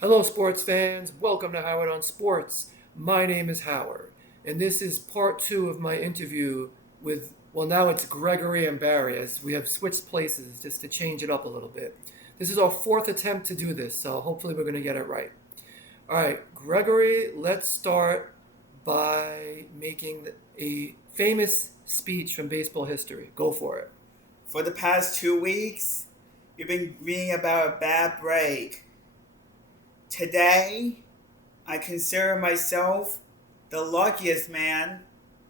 Hello, sports fans. Welcome to Howard on Sports. My name is Howard, and this is part two of my interview with, well, now it's Gregory and Barry, as we have switched places just to change it up a little bit. This is our fourth attempt to do this, so hopefully we're going to get it right. All right, Gregory, let's start by making a famous speech from baseball history. Go for it. For the past 2 weeks, we've been reading about a bad break. Today, I consider myself the luckiest man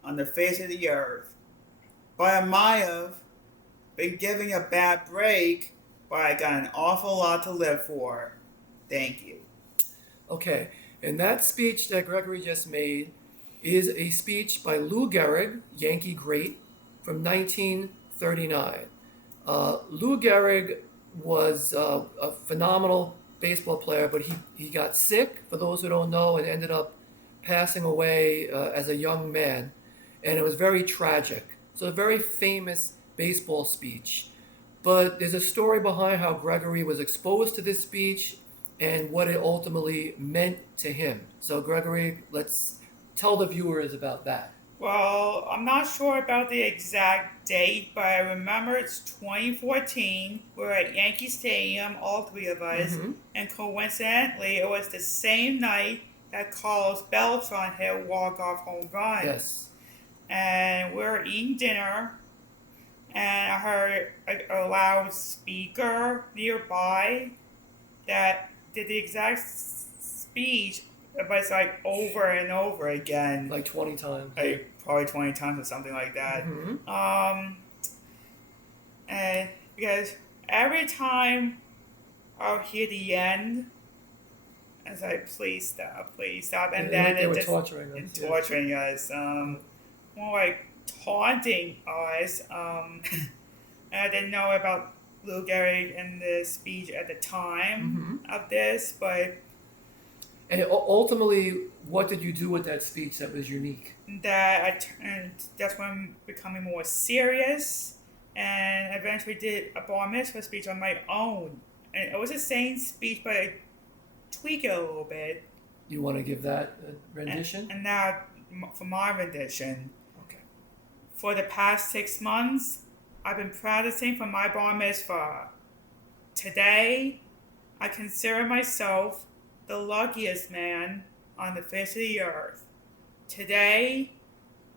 on the face of the earth. But I might have been given a bad break, but I got an awful lot to live for. Thank you. Okay, and that speech that Gregory just made is a speech by Lou Gehrig, Yankee great, from 1939. Lou Gehrig was a phenomenal baseball player, but he got sick, for those who don't know, and ended up passing away as a young man, and it was very tragic. So a very famous baseball speech. But there's a story behind how Gregory was exposed to this speech and what it ultimately meant to him. So Gregory, let's tell the viewers about that. Well, I'm not sure about the exact date, but I remember it's 2014. We're at Yankee Stadium, all three of us, and coincidentally, it was the same night that Carlos Beltran hit a walk-off home run. Yes. And we were eating dinner, and I heard a loudspeaker nearby that did the exact speech, but it's like over and over again. Like 20 times. Like probably 20 times or something like that. And because every time I'll hear the end, I was like, please stop. And then they it were just torturing us. torturing us, more like taunting us. And I didn't know about Lou Gehrig and the speech at the time of this, but And ultimately, what did you do with that speech that was unique? that's when I'm becoming more serious, and eventually did a bar mitzvah speech on my own. And it was the same speech, but I tweaked it a little bit. You want to give that a rendition? And now for my rendition. Okay. For the past 6 months, I've been practicing for my bar mitzvah. Today, I consider myself the luckiest man on the face of the earth. Today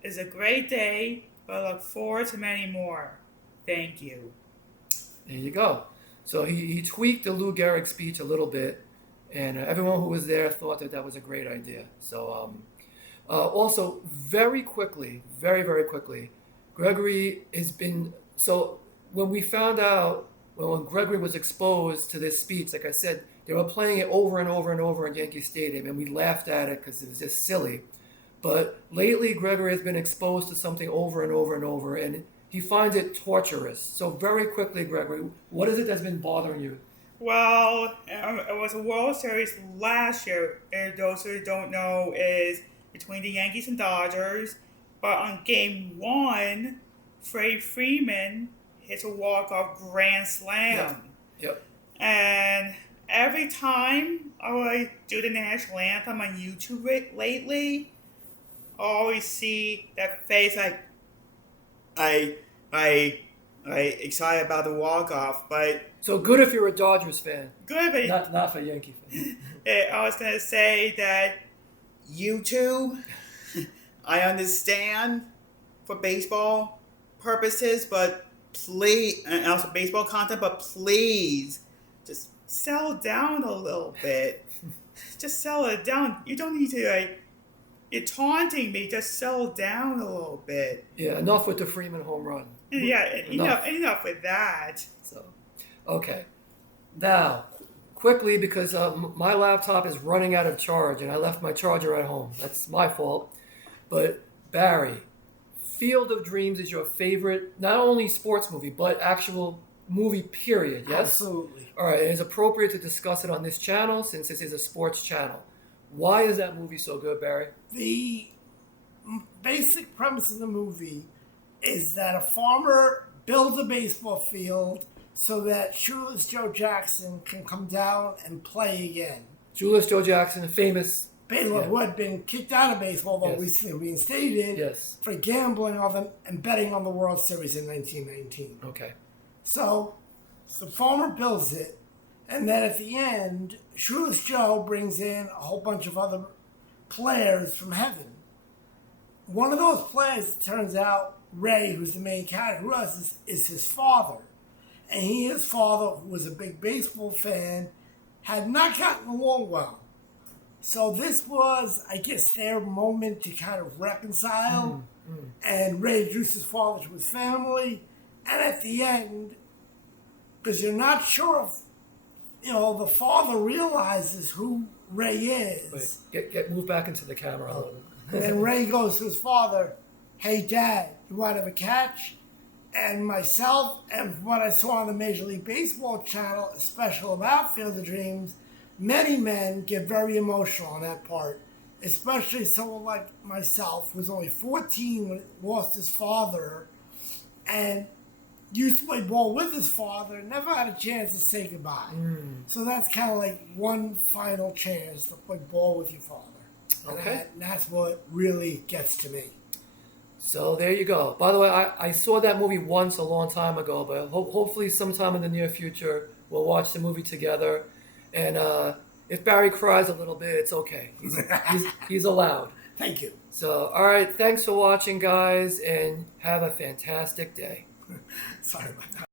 is a great day, but I look forward to many more. Thank you. There you go. So he tweaked the Lou Gehrig speech a little bit, and everyone who was there thought that was a great idea. So also, very quickly, very quickly, Gregory has been, so when we found out, when Gregory was exposed to this speech, like I said, they were playing it over and over and over at Yankee Stadium, and we laughed at it because it was just silly. But lately, Gregory has been exposed to something over and over and over, and he finds it torturous. So very quickly, Gregory, what is it that's been bothering you? Well, it was a World Series last year, and those who don't know is between the Yankees and Dodgers. But on Game 1, Freddie Freeman hits a walk-off grand slam. Yep. And every time I do the national anthem on YouTube lately, I always see that face like I excited about the walk-off, but So good if you're a Dodgers fan. good, but Not for a Yankee fan. I was gonna say that YouTube, I understand for baseball purposes, but please, and also baseball content, but please just settle down a little bit. Just settle it down. You don't need to you're taunting me. Just settle down a little bit. Yeah, enough with the Freeman home run. Yeah, enough with that. So, okay. Now, quickly, because my laptop is running out of charge, and I left my charger at home. That's my fault. But Barry, Field of Dreams is your favorite, not only sports movie, but actual movie, period, yes? Absolutely. All right, it is appropriate to discuss it on this channel since this is a sports channel. Why is that movie so good, Barry? The basic premise of the movie is that a farmer builds a baseball field so that Shoeless Joe Jackson can come down and play again. Julius Joe Jackson, famous. Baseball, who had been kicked out of baseball, though Yes. recently reinstated Yes. for gambling and betting on the World Series in 1919. Okay. So the farmer builds it, and then at the end, Shoeless Joe brings in a whole bunch of other players from heaven. One of those players, it turns out, Ray, who's the main character, is his father. And his father, who was a big baseball fan, had not gotten along well. So this was, I guess, their moment to kind of reconcile. And Ray introduced his father to his family. And at the end, because you're not sure if, the father realizes who Ray is. Wait, move back into the camera a little bit. And then Ray goes to his father, "Hey, Dad, you want to have a catch?" And myself, and from what I saw on the Major League Baseball channel, a special about Field of Dreams, many men get very emotional on that part, especially someone like myself, who was only 14 when he lost his father, and used to play ball with his father, never had a chance to say goodbye. So that's kind of like one final chance to play ball with your father. Okay. And that's what really gets to me. So there you go. By the way, I saw that movie once a long time ago, but hopefully sometime in the near future we'll watch the movie together. And if Barry cries a little bit, it's okay. He's allowed. Thank you. So, all right. Thanks for watching, guys, and have a fantastic day. Sorry about that.